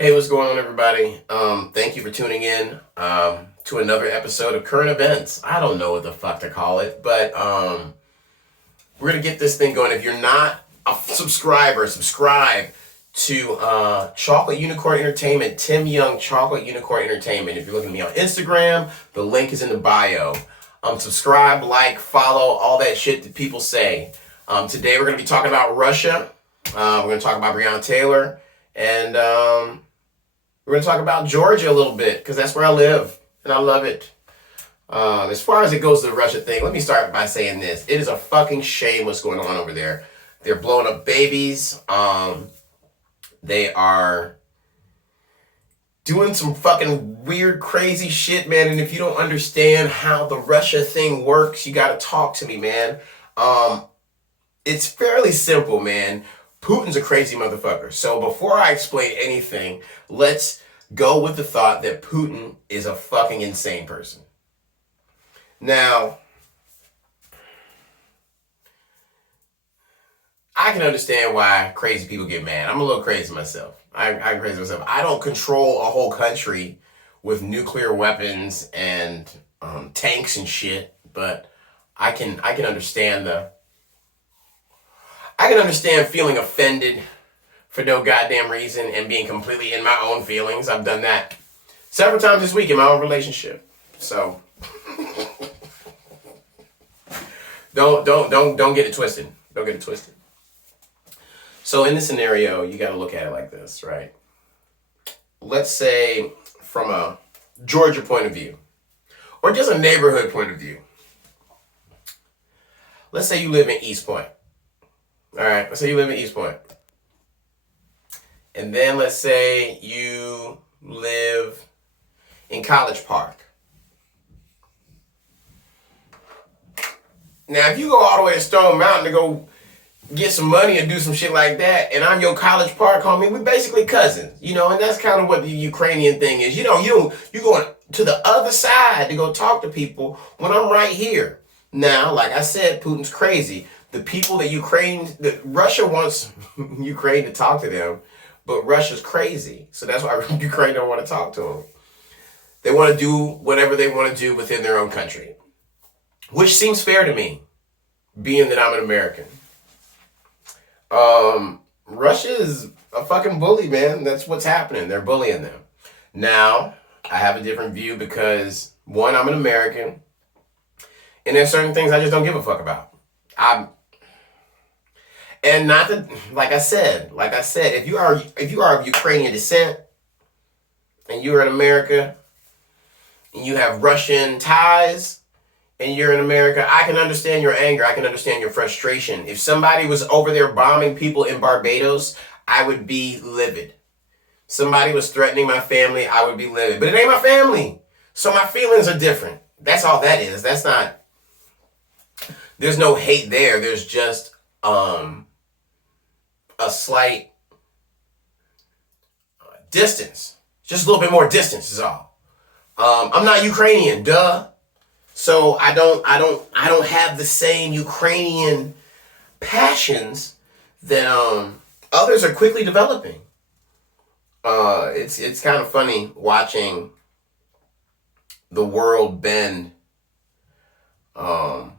Hey, what's going on, everybody? Thank you for tuning in to another episode of Current Events. I don't know what the fuck to call it, but we're gonna get this thing going. If you're not a subscriber, subscribe to Chocolate Unicorn Entertainment, Tim Young Chocolate Unicorn Entertainment. If you're looking at me on Instagram, the link is in the bio. Subscribe, like, follow, all that shit that people say. Today we're gonna be talking about Russia. We're gonna talk about Breonna Taylor, and we're going to talk about Georgia a little bit because that's where I live and I love it. As far as it goes to the Russia thing, let me start by saying this. It is a fucking shame what's going on over there. They're blowing up babies. They are doing some fucking weird, crazy shit, man. And if you don't understand how the Russia thing works, you got to talk to me, man. It's fairly simple, man. Putin's a crazy motherfucker. So before I explain anything, let's go with the thought that Putin is a fucking insane person. Now, I can understand why crazy people get mad. I'm a little crazy myself. I'm crazy myself. I don't control a whole country with nuclear weapons and tanks and shit, but I can understand I can understand feeling offended for no goddamn reason and being completely in my own feelings. I've done that several times this week in my own relationship. So don't get it twisted. Don't get it twisted. So in this scenario, you got to look at it like this, right? Let's say from a Georgia point of view, or just a neighborhood point of view. Let's say you live in East Point. All right, let's say you live in East Point. And then let's say you live in College Park. Now, if you go all the way to Stone Mountain to go get some money and do some shit like that, and I'm your College Park homie, we basically cousins, and that's kind of what the Ukrainian thing is. You going to the other side to go talk to people when I'm right here. Now, like I said, Putin's crazy. The people that Russia wants Ukraine to talk to them, but Russia's crazy. So that's why Ukraine don't want to talk to them. They want to do whatever they want to do within their own country, which seems fair to me, being that I'm an American. Russia is a fucking bully, man. That's what's happening. They're bullying them. Now, I have a different view because, one, I'm an American, and there's certain things I just don't give a fuck about. And not that, like I said, if you are of Ukrainian descent and you're in America and you have Russian ties and you're in America, I can understand your anger. I can understand your frustration. If somebody was over there bombing people in Barbados, I would be livid. Somebody was threatening my family, I would be livid. But it ain't my family. So my feelings are different. That's all that is. There's no hate there. There's just a slight distance. Just a little bit more distance is all. I'm not Ukrainian, duh. So I don't have the same Ukrainian passions that others are quickly developing. It's kind of funny watching the world bend at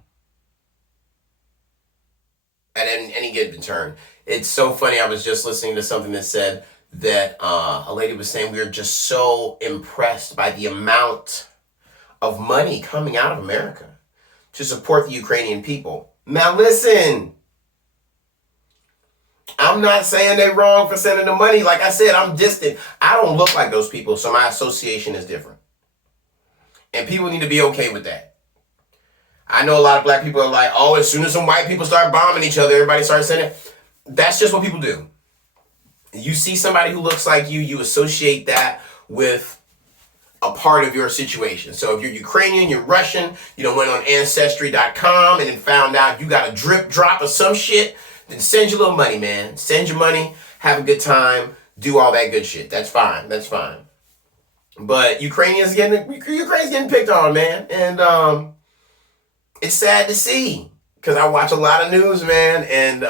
any given turn. It's so funny. I was just listening to something that said that a lady was saying we are just so impressed by the amount of money coming out of America to support the Ukrainian people. Now listen, I'm not saying they're wrong for sending the money. Like I said, I'm distant. I don't look like those people, so my association is different. And people need to be okay with that. I know a lot of black people are like, oh, as soon as some white people start bombing each other, everybody starts sending. That's just what people do. You see somebody who looks like you associate that with a part of your situation. So if you're Ukrainian, you're Russian, went on Ancestry.com and then found out you got a drip drop of some shit, then send your little money, man. Send your money, have a good time, do all that good shit. That's fine. That's fine. But Ukrainians getting picked on, man. And it's sad to see because I watch a lot of news, man, and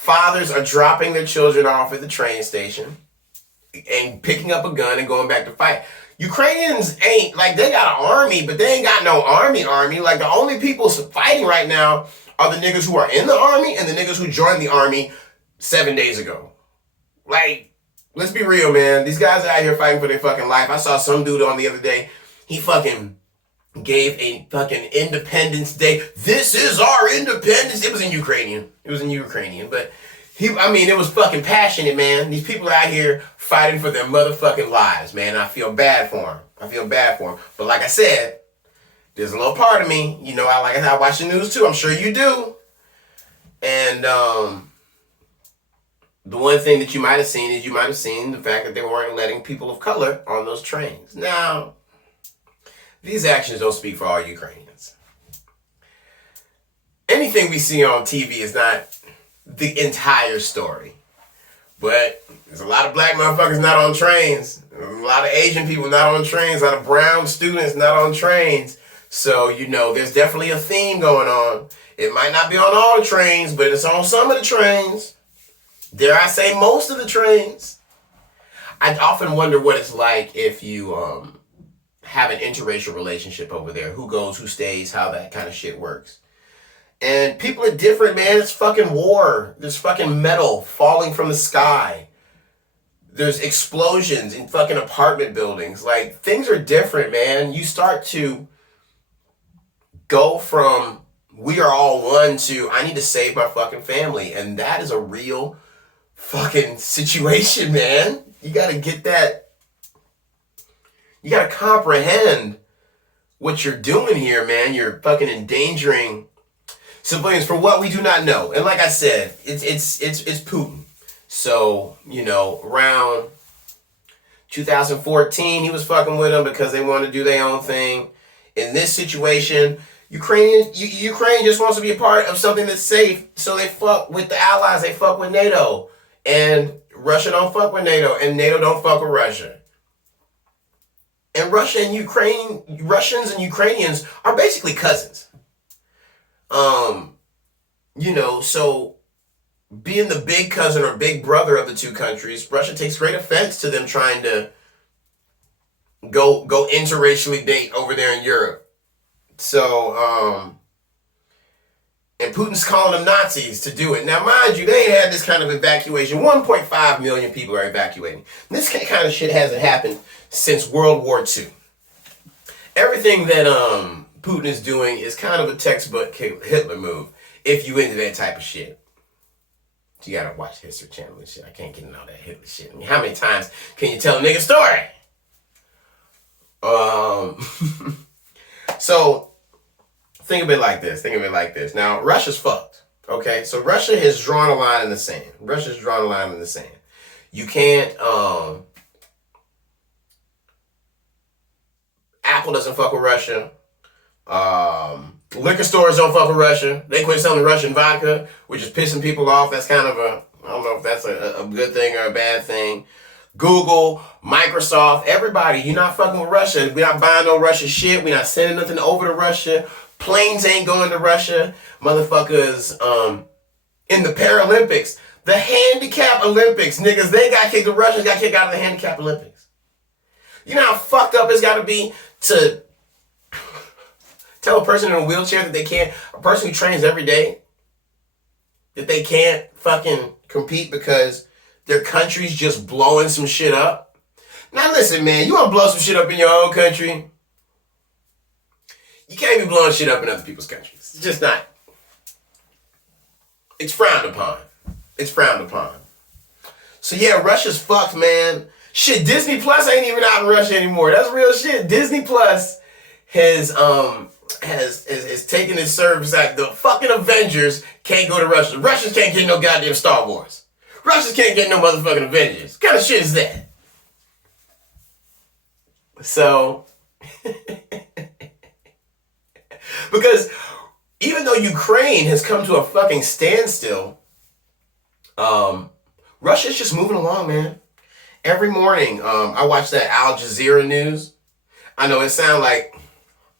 fathers are dropping their children off at the train station. and picking up a gun and going back to fight. Ukrainians ain't, like, they got an army, but they ain't got no army. Like, the only people fighting right now are the niggas who are in the army and the niggas who joined the army 7 days ago. Like, let's be real, man. These guys are out here fighting for their fucking life. I saw some dude on the other day. He fucking gave a fucking Independence Day. This is our independence. It was in Ukrainian. But it was fucking passionate, man. These people are out here fighting for their motherfucking lives, man. I feel bad for them. But like I said, there's a little part of me, I watch the news too. I'm sure you do. And the one thing that you might have seen is the fact that they weren't letting people of color on those trains. Now, these actions don't speak for all Ukrainians. Anything we see on TV is not the entire story. But there's a lot of black motherfuckers not on trains. A lot of Asian people not on trains. A lot of brown students not on trains. So, there's definitely a theme going on. It might not be on all the trains, but it's on some of the trains. Dare I say most of the trains. I often wonder what it's like if you have an interracial relationship over there. Who goes, who stays, how that kind of shit works. And people are different, man. It's fucking war. There's fucking metal falling from the sky. There's explosions in fucking apartment buildings. Like, things are different, man. You start to go from we are all one to I need to save my fucking family. And that is a real fucking situation, man. You gotta get that. You gotta comprehend what you're doing here, man. You're fucking endangering civilians for what we do not know. And like I said, it's Putin. So, around 2014, he was fucking with them because they want to do their own thing. In this situation, Ukraine just wants to be a part of something that's safe. So they fuck with the allies. They fuck with NATO. And Russia don't fuck with NATO. And NATO don't fuck with Russia. And Russians and Ukrainians are basically cousins. So being the big cousin or big brother of the two countries, Russia takes great offense to them trying to go interracially date over there in Europe. So, and Putin's calling them Nazis to do it. Now, mind you, they had this kind of evacuation. 1.5 million people are evacuating. This kind of shit hasn't happened since World War II. Everything that Putin is doing is kind of a textbook Hitler move, if you into that type of shit. You gotta watch History Channel and shit. I can't get into all that Hitler shit. How many times can you tell a nigga story? So, think of it like this. Now, Russia's fucked. Okay? So, Russia has drawn a line in the sand. You can't, Apple doesn't fuck with Russia. Liquor stores don't fuck with Russia. They quit selling Russian vodka, which is pissing people off. That's kind of I don't know if that's a good thing or a bad thing. Google, Microsoft, everybody, you're not fucking with Russia. We're not buying no Russia shit. We're not sending nothing over to Russia. Planes ain't going to Russia. Motherfuckers, in the Paralympics, the handicap Olympics, niggas, the Russians got kicked out of the handicap Olympics. You know how fucked up it's got to be to tell a person in a wheelchair that a person who trains every day, that they can't fucking compete because their country's just blowing some shit up? Now listen, man, you want to blow some shit up in your own country? You can't be blowing shit up in other people's countries. It's just not. It's frowned upon. So yeah, Russia's fucked, man. Shit, Disney Plus ain't even out in Russia anymore. That's real shit. Disney Plus has taken its service out. The fucking Avengers can't go to Russia. Russians can't get no goddamn Star Wars. Russians can't get no motherfucking Avengers. What kind of shit is that? So, because even though Ukraine has come to a fucking standstill, Russia's just moving along, man. Every morning, I watch that Al Jazeera news. I know it sounds like,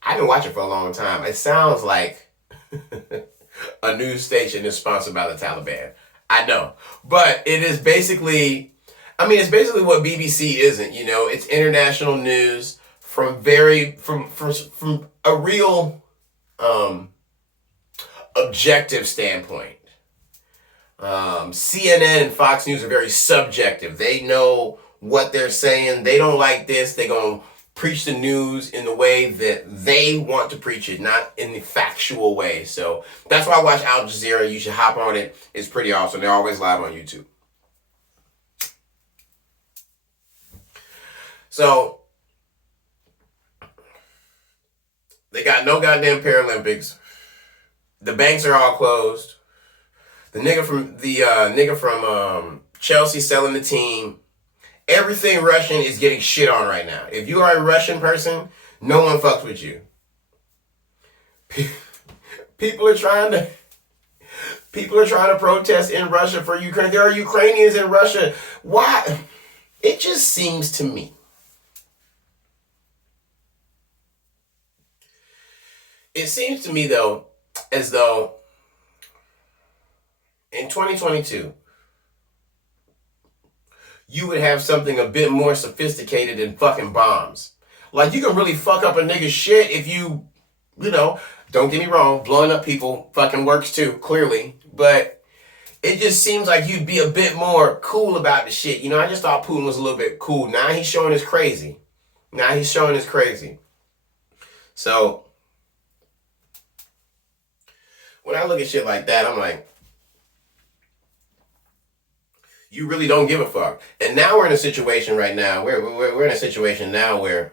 I've been watching for a long time. It sounds like a news station is sponsored by the Taliban. I know. But it is basically I mean, it's basically what BBC isn't. You know, it's international news from a real objective standpoint. CNN and Fox News are very subjective. They know what they're saying. They don't like this. They're going to preach the news in the way that they want to preach it, not in the factual way. So that's why I watch Al Jazeera. You should hop on it. It's pretty awesome. They're always live on YouTube. So they got no goddamn Paralympics. The banks are all closed. The nigga from Chelsea selling the team. Everything Russian is getting shit on right now. If you are a Russian person, no one fucks with you. People are trying to protest in Russia for Ukraine. There are Ukrainians in Russia. Why? It just seems to me. It seems to me though, as though in 2022, you would have something a bit more sophisticated than fucking bombs. Like, you can really fuck up a nigga's shit if you know, don't get me wrong, blowing up people fucking works too, clearly. But it just seems like you'd be a bit more cool about the shit. You know, I just thought Putin was a little bit cool. Now he's showing his crazy. So, when I look at shit like that, I'm like, you really don't give a fuck. And now we're in a situation right now, we're in a situation now where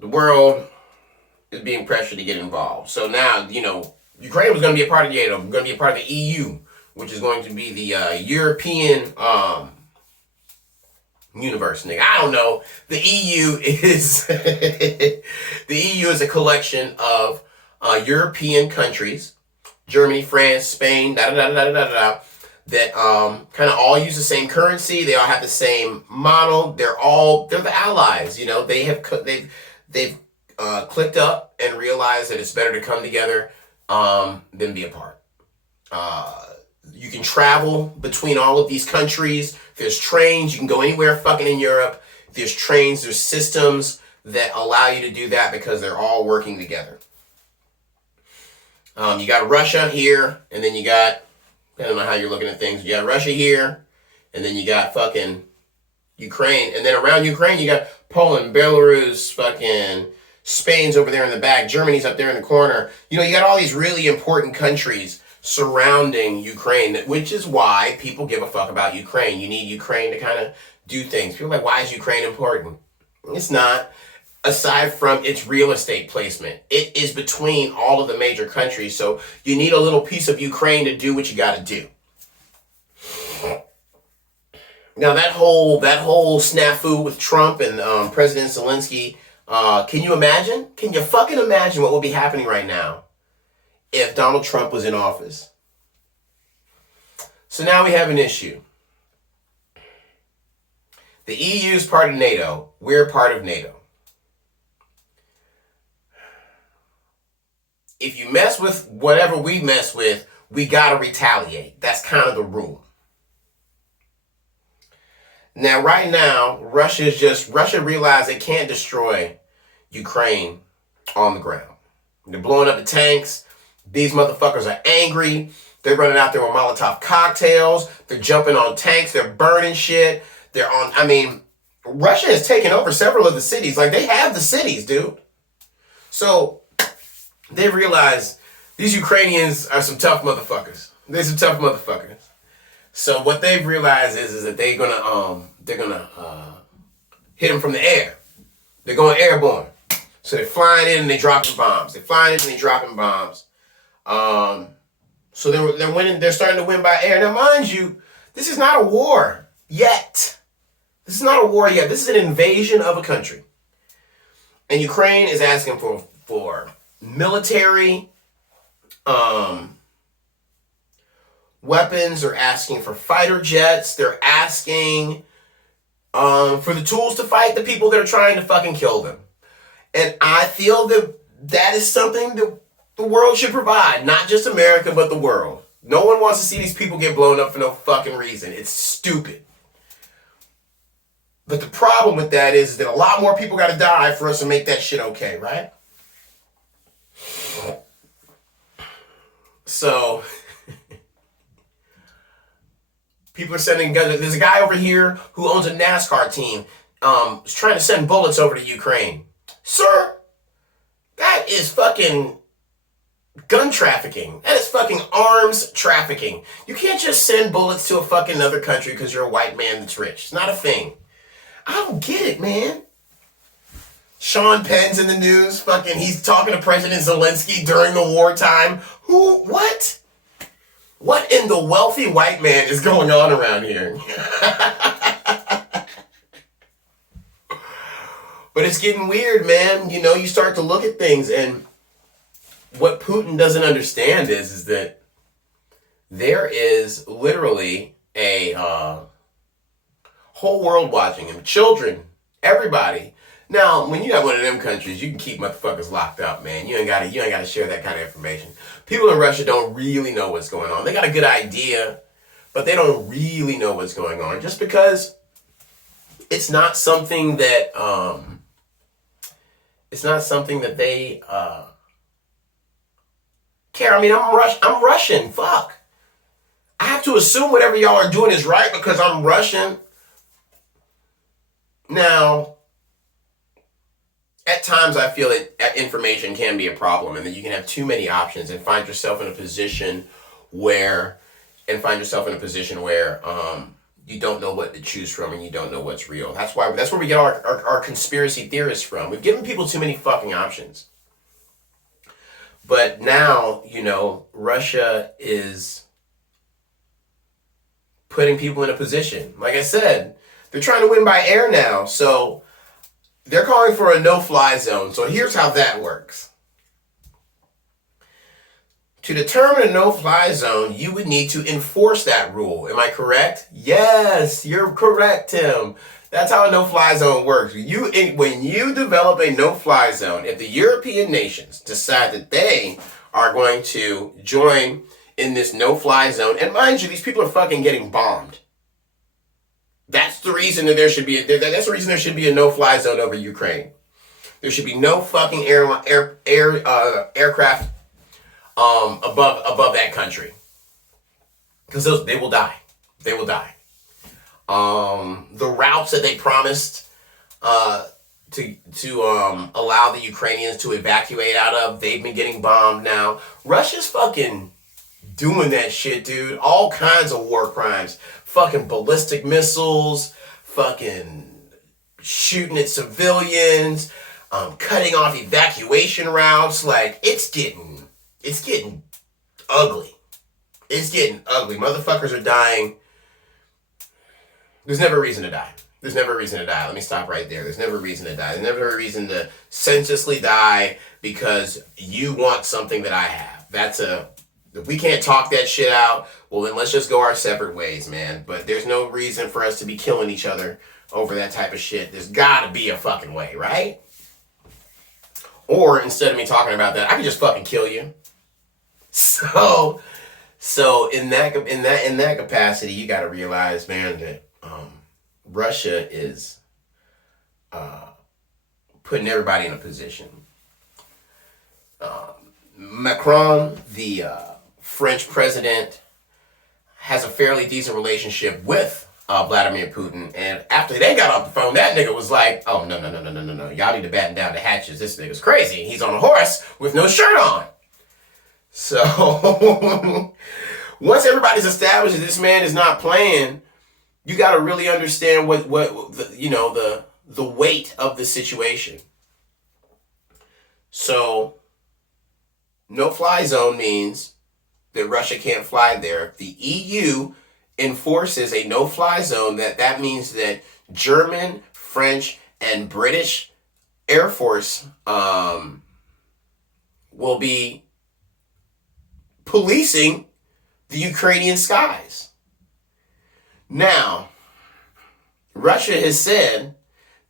the world is being pressured to get involved. So now, you know, Ukraine was going to be a part of NATO, going to be a part of the EU, which is going to be the European universe, nigga. I don't know. The EU is the EU is a collection of European countries, Germany, France, Spain, that kind of all use the same currency. They all have the same model. They're the allies. You know, they've clicked up and realized that it's better to come together than be apart. You can travel between all of these countries. There's trains. You can go anywhere fucking in Europe. There's trains. There's systems that allow you to do that because they're all working together. You got Russia here, and then you got, I don't know how you're looking at things. You got Russia here, and then you got fucking Ukraine. And then around Ukraine, you got Poland, Belarus, fucking Spain's over there in the back. Germany's up there in the corner. You know, you got all these really important countries surrounding Ukraine, which is why people give a fuck about Ukraine. You need Ukraine to kind of do things. People are like, why is Ukraine important? It's not. Aside from its real estate placement, it is between all of the major countries. So you need a little piece of Ukraine to do what you got to do. Now that whole snafu with Trump and President Zelensky, can you imagine? Can you fucking imagine what would be happening right now if Donald Trump was in office? So now we have an issue. The EU is part of NATO. We're part of NATO. If you mess with whatever we mess with, we gotta retaliate. That's kind of the rule. Now, right now, Russia realized they can't destroy Ukraine on the ground. They're blowing up the tanks. These motherfuckers are angry. They're running out there with Molotov cocktails. They're jumping on tanks. They're burning shit. Russia has taken over several of the cities. Like, they have the cities, dude. So they realize these Ukrainians are some tough motherfuckers. They're some tough motherfuckers. So what they've realized is that they're gonna hit them from the air. They're going airborne. So they're flying in and they're dropping bombs. So they're winning. They're starting to win by air. Now, mind you, this is not a war yet. This is an invasion of a country. And Ukraine is asking for military weapons. They're asking for fighter jets. They're asking for the tools to fight the people that are trying to fucking kill them. And I feel that is something that the world should provide. Not just America, but the world. No one wants to see these people get blown up for no fucking reason. It's stupid. But the problem with that is that a lot more people got to die for us to make that shit okay, right? So people are sending guns. There's a guy over here who owns a NASCAR team. Is trying to send bullets over to Ukraine. Sir, that is fucking gun trafficking. That is fucking arms trafficking. You can't just send bullets to a fucking other country because you're a white man that's rich. It's not a thing. I don't get it, man. Sean Penn's in the news. Fucking, he's talking to President Zelensky during the wartime. Who? What? What in the wealthy white man is going on around here? But it's getting weird, man. You know, you start to look at things, and what Putin doesn't understand is that there is literally a whole world watching him. Children, everybody. Now, when you got one of them countries, you can keep motherfuckers locked up, man. You ain't gotta share that kind of information. People in Russia don't really know what's going on. They got a good idea, but they don't really know what's going on. Just because it's not something that they care. I mean, I'm Russian. Fuck. I have to assume whatever y'all are doing is right because I'm Russian. Now, at times I feel that information can be a problem and that you can have too many options and find yourself in a position where you don't know what to choose from and you don't know what's real. That's where we get our conspiracy theorists from. We've given people too many fucking options. But now, you know, Russia is putting people in a position. Like I said, they're trying to win by air now. So they're calling for a no-fly zone. So here's how that works. To determine a no-fly zone, you would need to enforce that rule. Am I correct? Yes, you're correct, Tim. That's how a no-fly zone works. When you develop a no-fly zone, if the European nations decide that they are going to join in this no-fly zone, and mind you, these people are fucking getting bombed. That's the reason that there should be a no-fly zone over Ukraine. There should be no fucking aircraft above that country, because they will die. They will die. The routes that they promised to allow the Ukrainians to evacuate out of, they've been getting bombed now. Russia's fucking doing that shit, dude. All kinds of war crimes. Fucking ballistic missiles, fucking shooting at civilians, cutting off evacuation routes. Like, it's getting ugly. It's getting ugly. Motherfuckers are dying. There's never a reason to die. There's never a reason to die. Let me stop right there. There's never a reason to die. There's never a reason to senselessly die because you want something that I have. If we can't talk that shit out, well then let's just go our separate ways, man. But there's no reason for us to be killing each other over that type of shit. There's gotta be a fucking way, right? Or instead of me talking about that, I can just fucking kill you. So in that capacity, you gotta realize, man, that Russia is putting everybody in a position. Macron, the French president, has a fairly decent relationship with Vladimir Putin, and after they got off the phone, that nigga was like, oh, no, y'all need to batten down the hatches. This nigga's crazy. He's on a horse with no shirt on. So once everybody's established that this man is not playing, you got to really understand what the weight of the situation. So no-fly zone means that Russia can't fly there. If the EU enforces a no-fly zone, that means that German, French, and British Air Force will be policing the Ukrainian skies. Now, Russia has said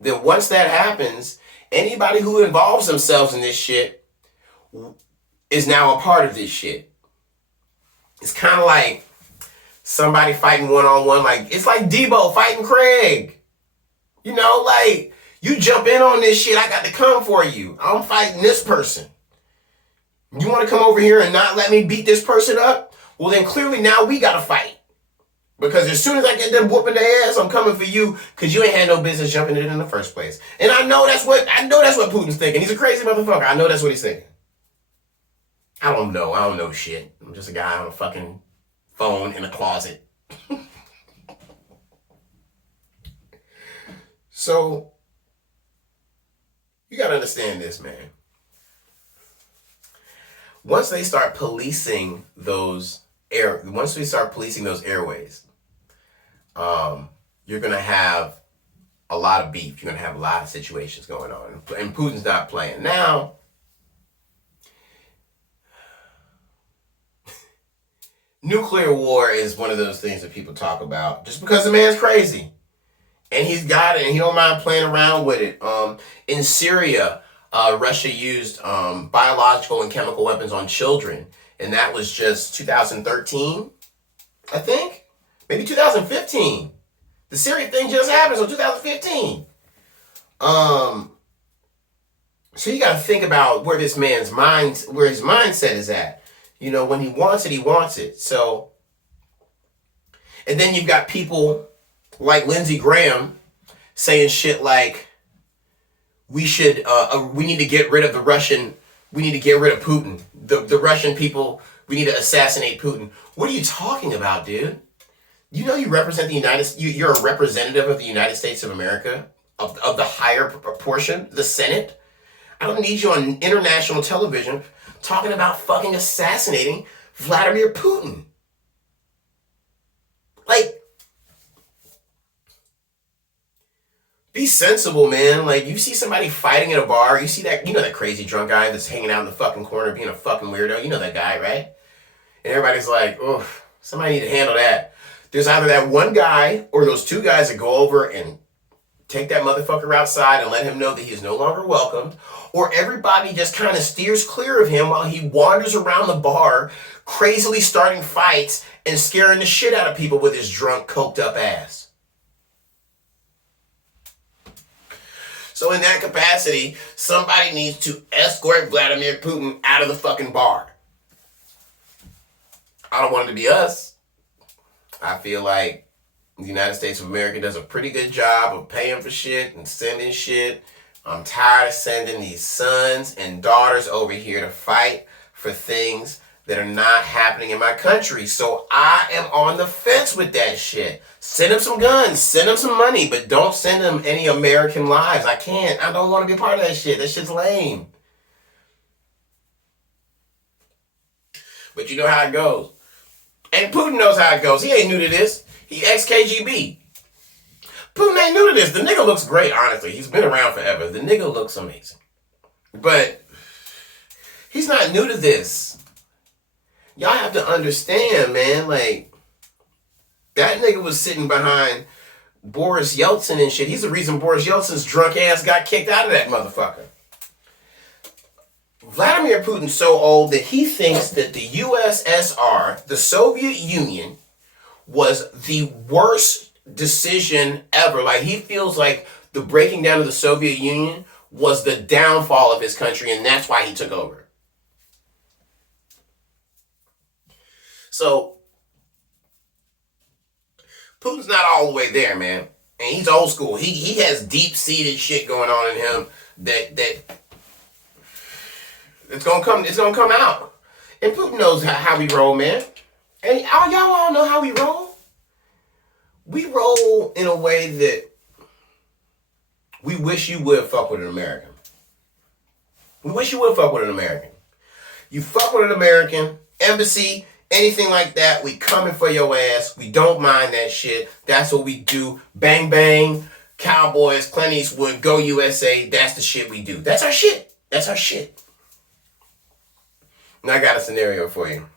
that once that happens, anybody who involves themselves in this shit is now a part of this shit. It's kind of like somebody fighting one-on-one. Like, it's like Debo fighting Craig. You know, like, you jump in on this shit, I got to come for you. I'm fighting this person. You want to come over here and not let me beat this person up? Well, then clearly now we got to fight. Because as soon as I get them whooping their ass, I'm coming for you because you ain't had no business jumping in the first place. And I know that's what Putin's thinking. He's a crazy motherfucker. I know that's what he's thinking. I don't know shit. I'm just a guy on a fucking phone in a closet. So, you gotta understand this, man. Once we start policing those airways, you're gonna have a lot of beef. You're gonna have a lot of situations going on, and Putin's not playing. Now, nuclear war is one of those things that people talk about just because the man's crazy. And he's got it, and he don't mind playing around with it. In Syria, Russia used biological and chemical weapons on children, and that was just 2013, I think, maybe 2015. The Syria thing just happened, so 2015. So you got to think about where this man's where his mindset is at. You know, when he wants it, he wants it. So, and then you've got people like Lindsey Graham saying shit like, we need to get rid of we need to get rid of Putin. The Russian people, we need to assassinate Putin. What are you talking about, dude? You know you represent you're a representative of the United States of America, of the higher portion, the Senate. I don't need you on international television talking about fucking assassinating Vladimir Putin. Like, be sensible, man. Like, you see somebody fighting at a bar, you see that, that crazy drunk guy that's hanging out in the fucking corner being a fucking weirdo. You know that guy, right? And everybody's like, oh, somebody need to handle that. There's either that one guy or those two guys that go over and take that motherfucker outside and let him know that he is no longer welcomed, or everybody just kind of steers clear of him while he wanders around the bar, crazily starting fights and scaring the shit out of people with his drunk, coked up ass. So in that capacity, somebody needs to escort Vladimir Putin out of the fucking bar. I don't want it to be us. I feel like the United States of America does a pretty good job of paying for shit and sending shit. I'm tired of sending these sons and daughters over here to fight for things that are not happening in my country. So I am on the fence with that shit. Send them some guns, send them some money, but don't send them any American lives. I don't want to be a part of that shit. That shit's lame. But you know how it goes. And Putin knows how it goes. He ain't new to this. He ex-KGB. Putin ain't new to this. The nigga looks great, honestly. He's been around forever. The nigga looks amazing. But he's not new to this. Y'all have to understand, man, like, that nigga was sitting behind Boris Yeltsin and shit. He's the reason Boris Yeltsin's drunk ass got kicked out of that motherfucker. Vladimir Putin's so old that he thinks that the USSR, the Soviet Union, was the worst decision ever. Like, he feels like the breaking down of the Soviet Union was the downfall of his country, and that's why he took over. So, Putin's not all the way there, man. And he's old school. He has deep-seated shit going on in him that it's gonna come out. And Putin knows how we roll, man. And y'all all know how we roll. We roll in a way that we wish you would fuck with an American. We wish you would fuck with an American. You fuck with an American, embassy, anything like that, we coming for your ass. We don't mind that shit. That's what we do. Bang, bang, Cowboys, Clint Eastwood, go USA. That's the shit we do. That's our shit. That's our shit. And I got a scenario for you.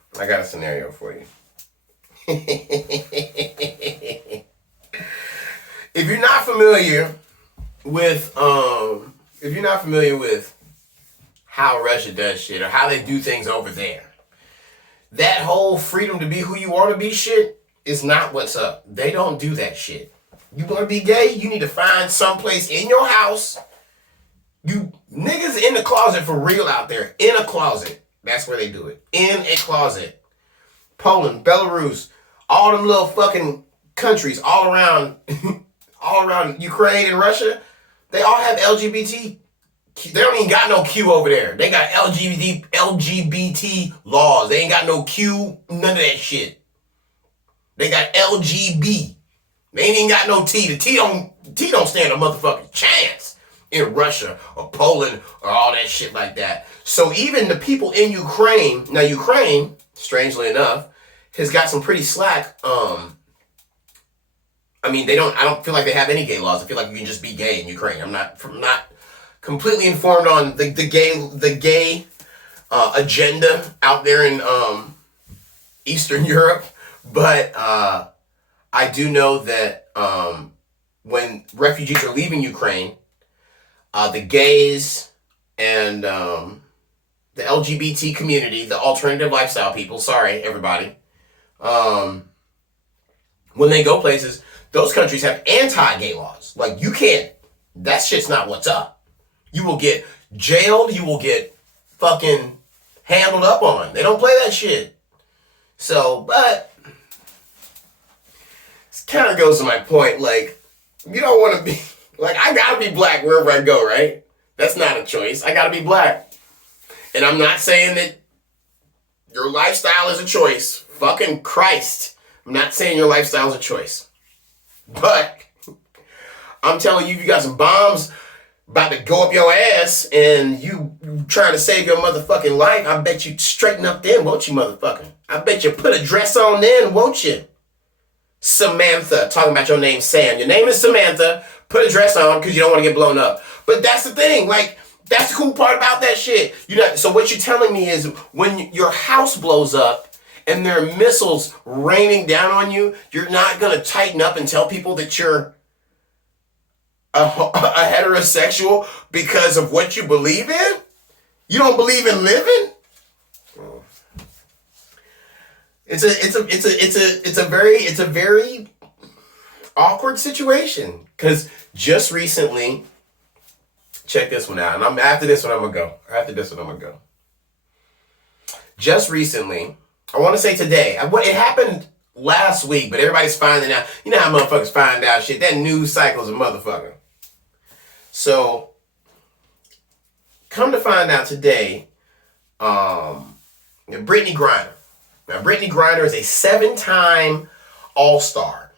If you're not familiar with how Russia does shit or how they do things over there, that whole freedom to be who you want to be shit is not what's up. They don't do that shit. You want to be gay? You need to find someplace in your house. You niggas in the closet for real out there. In a closet. That's where they do it. In a closet. Poland, Belarus, all them little fucking countries all around Ukraine and Russia, they all have LGBT. They don't even got no Q over there. They got LGBT laws. They ain't got no Q, none of that shit. They got LGB. They ain't even got no T. The T don't stand a motherfucking chance in Russia or Poland or all that shit like that. So even the people in Ukraine, now Ukraine, strangely enough, has got some pretty slack. I don't feel like they have any gay laws. I feel like you can just be gay in Ukraine. I'm not completely informed on the gay agenda out there in Eastern Europe, but I do know that when refugees are leaving Ukraine, the gays and the LGBT community, the alternative lifestyle people, sorry everybody, when they go places, those countries have anti-gay laws. Like, you can't, that shit's not what's up. You will get jailed, you will get fucking handled up on. They don't play that shit. So, but this kind of goes to my point, like, you don't want to be, like, I gotta be black wherever I go, right? That's not a choice. I gotta be black. And I'm not saying that your lifestyle is a choice. Fucking Christ. I'm not saying your lifestyle is a choice. But I'm telling you, if you got some bombs about to go up your ass and you trying to save your motherfucking life, I bet you straighten up then, won't you, motherfucker? I bet you put a dress on then, won't you? Samantha, talking about your name, Sam. Your name is Samantha. Put a dress on because you don't want to get blown up. But that's the thing, like, that's the cool part about that shit. So what you're telling me is when your house blows up and there are missiles raining down on you, you're not going to tighten up and tell people that you're a heterosexual because of what you believe in? You don't believe in living? It's a very awkward situation, because just recently, check this one out, and after this one I'm gonna go. Just recently, I want to say today, it happened last week, but everybody's finding out. You know how motherfuckers find out shit? That news cycle's a motherfucker. So, come to find out today, Brittany Griner. Now, Brittany Griner is a 7-time All-Star.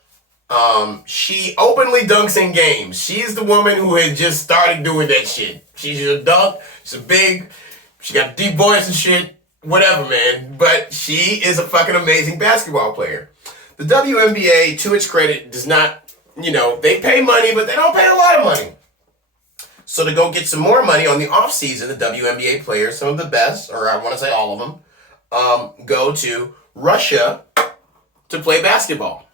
She openly dunks in games. She's the woman who had just started doing that shit. She's a dunk. She's big. She got a deep voice and shit. Whatever, man. But she is a fucking amazing basketball player. The WNBA, to its credit, does not, they pay money, but they don't pay a lot of money. So to go get some more money on the off season, the WNBA players, some of the best, or I want to say all of them, go to Russia to play basketball.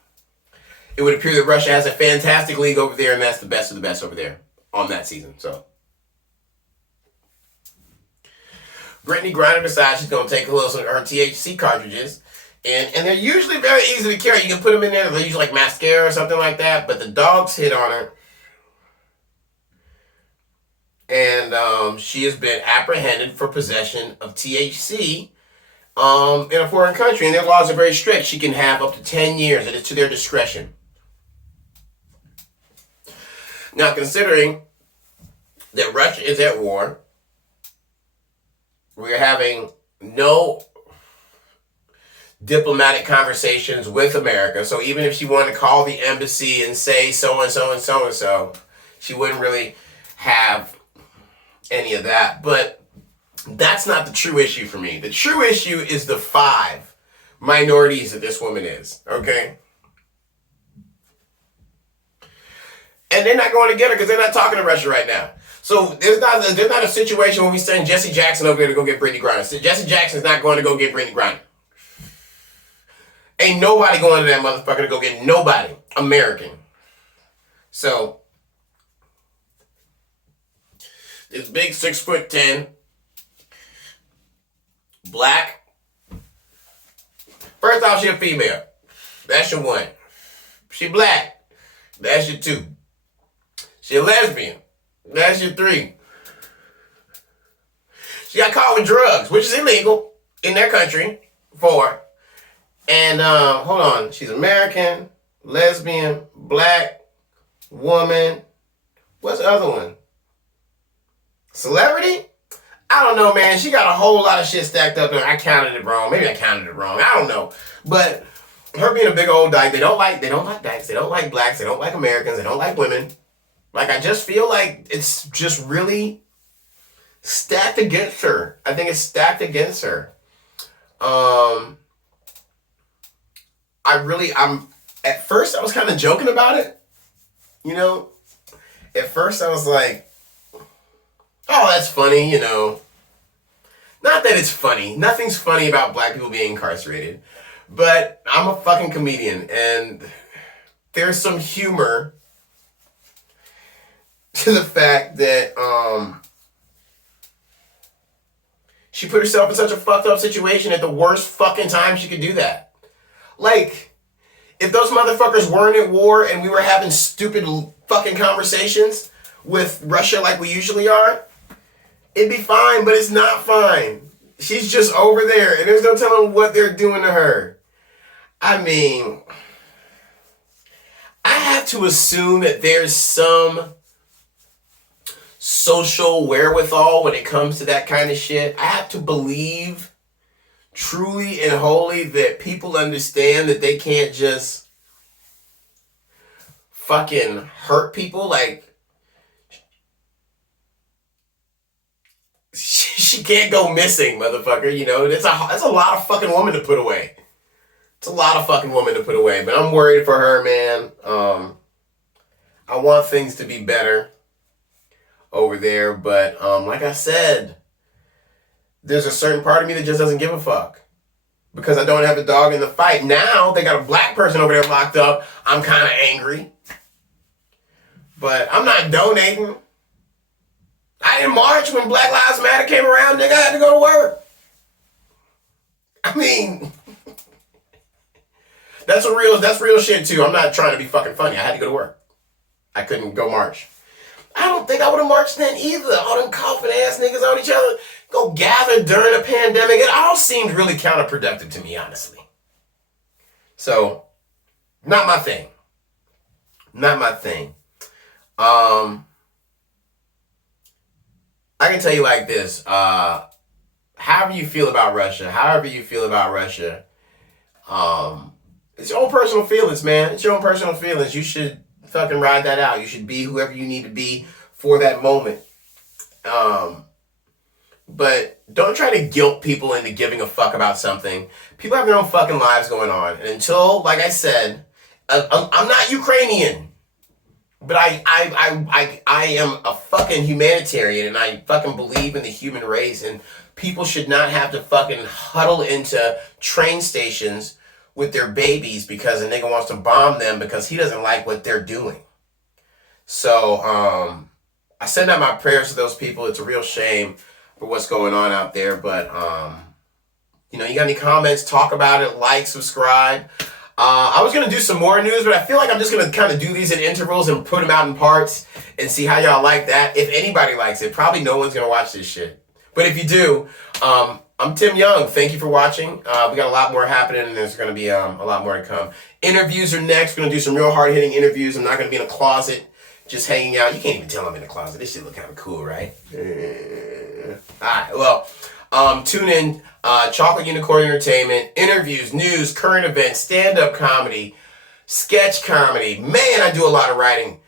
It would appear that Russia has a fantastic league over there, and that's the best of the best over there on that season. So Brittany Griner decides she's going to take a little of her THC cartridges, and they're usually very easy to carry. You can put them in there. They're usually like mascara or something like that, but the dogs hit on her, and she has been apprehended for possession of THC in a foreign country, and their laws are very strict. She can have up to 10 years. It is to their discretion. Now, considering that Russia is at war, we're having no diplomatic conversations with America. So even if she wanted to call the embassy and say so-and-so and so-and-so, she wouldn't really have any of that. But that's not the true issue for me. The true issue is the 5 minorities that this woman is, okay? And they're not going to get her because they're not talking to Russia right now. So there's not a situation where we send Jesse Jackson over there to go get Brittany Griner. So Jesse Jackson's not going to go get Brittany Griner. Ain't nobody going to that motherfucker to go get nobody American. So this big 6'10", black. First off, she a female. That's your one. She black. That's your 2. She a lesbian. That's your 3. She got caught with drugs, which is illegal in their country. 4. And hold on, she's American, lesbian, black, woman. What's the other one? Celebrity? I don't know, man. She got a whole lot of shit stacked up there. I counted it wrong. Maybe I counted it wrong. I don't know. But her being a big old dyke, they don't like dykes, they don't like blacks, they don't like Americans, they don't like women. Like, I just feel like it's just really stacked against her. I think it's stacked against her. I'm at first I was kind of joking about it. You know? At first I was like, oh, that's funny, you know. Not that it's funny. Nothing's funny about black people being incarcerated. But I'm a fucking comedian, and there's some humor to the fact that she put herself in such a fucked up situation at the worst fucking time she could do that. Like, if those motherfuckers weren't at war and we were having stupid fucking conversations with Russia like we usually are, it'd be fine, but it's not fine. She's just over there, and there's no telling what they're doing to her. I mean, I have to assume that there's some social wherewithal when it comes to that kind of shit. I have to believe truly and wholly that people understand that they can't just fucking hurt people. Like, she can't go missing, motherfucker. You know, that's a lot of fucking woman to put away. It's a lot of fucking woman to put away. But I'm worried for her, man. I want things to be better over there. But like I said, there's a certain part of me that just doesn't give a fuck. Because I don't have a dog in the fight. Now they got a black person over there locked up. I'm kind of angry. But I'm not donating. I didn't march when Black Lives Matter came around, nigga. I had to go to work. I mean, that's real shit too. I'm not trying to be fucking funny. I had to go to work. I couldn't go march. I don't think I would have marched then either. All them coughing ass niggas on each other. Go gather during a pandemic. It all seemed really counterproductive to me, honestly. So, not my thing. Not my thing. I can tell you like this. However you feel about Russia, it's your own personal feelings, man. It's your own personal feelings. You should fucking ride that out. You should be whoever you need to be for that moment. But don't try to guilt people into giving a fuck about something. People have their own fucking lives going on. And until, like I said, I'm not Ukrainian. But I am a fucking humanitarian, and I fucking believe in the human race, and people should not have to fucking huddle into train stations with their babies because a nigga wants to bomb them because he doesn't like what they're doing. So I send out my prayers to those people. It's a real shame for what's going on out there, but you know, you got any comments, talk about it, like, subscribe. I was going to do some more news, but I feel like I'm just going to kind of do these in intervals and put them out in parts and see how y'all like that. If anybody likes it, probably no one's going to watch this shit. But if you do, I'm Tim Young. Thank you for watching. We got a lot more happening, and there's going to be a lot more to come. Interviews are next. We're going to do some real hard-hitting interviews. I'm not going to be in a closet just hanging out. You can't even tell I'm in a closet. This shit look kind of cool, right? All right, well, tune in. Chocolate Unicorn Entertainment, interviews, news, current events, stand-up comedy, sketch comedy. Man, I do a lot of writing.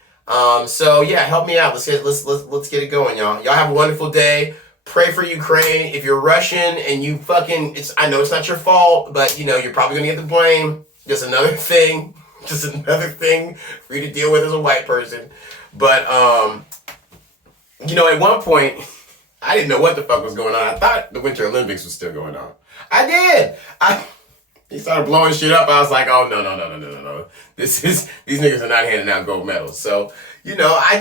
So yeah, help me out. Let's get it going, y'all. Y'all have a wonderful day. Pray for Ukraine. If you're Russian and you fucking, I know it's not your fault, but you know you're probably gonna get the blame. Just another thing for you to deal with as a white person. But you know, at one point, I didn't know what the fuck was going on. I thought the Winter Olympics was still going on. I did. He started blowing shit up. I was like, oh, no. These niggas are not handing out gold medals. So, you know, I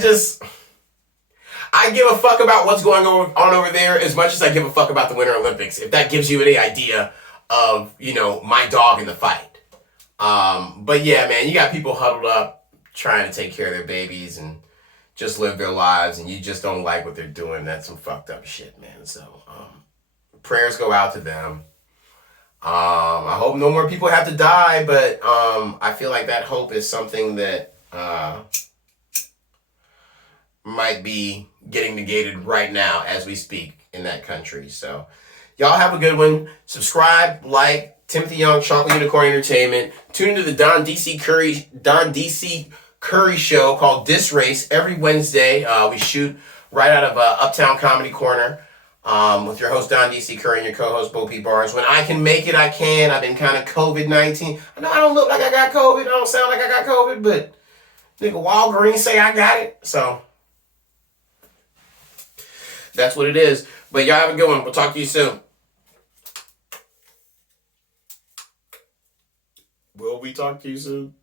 give a fuck about what's going on over there as much as I give a fuck about the Winter Olympics. If that gives you any idea of, you know, my dog in the fight. But yeah, man, you got people huddled up trying to take care of their babies and just live their lives, and you just don't like what they're doing. That's some fucked up shit, man. So prayers go out to them. I hope no more people have to die, but I feel like that hope is something that might be getting negated right now as we speak in that country. So y'all have a good one. Subscribe, like Timothy Young, Chocolate Unicorn Entertainment. Tune into the Don DC Curry show called This Race every Wednesday. We shoot right out of Uptown Comedy Corner with your host Don DC Curry and your co-host Bo P. Barnes. When I can make it, I can. I've been kind of COVID-19. I know I don't look like I got COVID. I don't sound like I got COVID, but nigga Walgreens say I got it. So that's what it is. But y'all have a good one. We'll talk to you soon. Will we talk to you soon?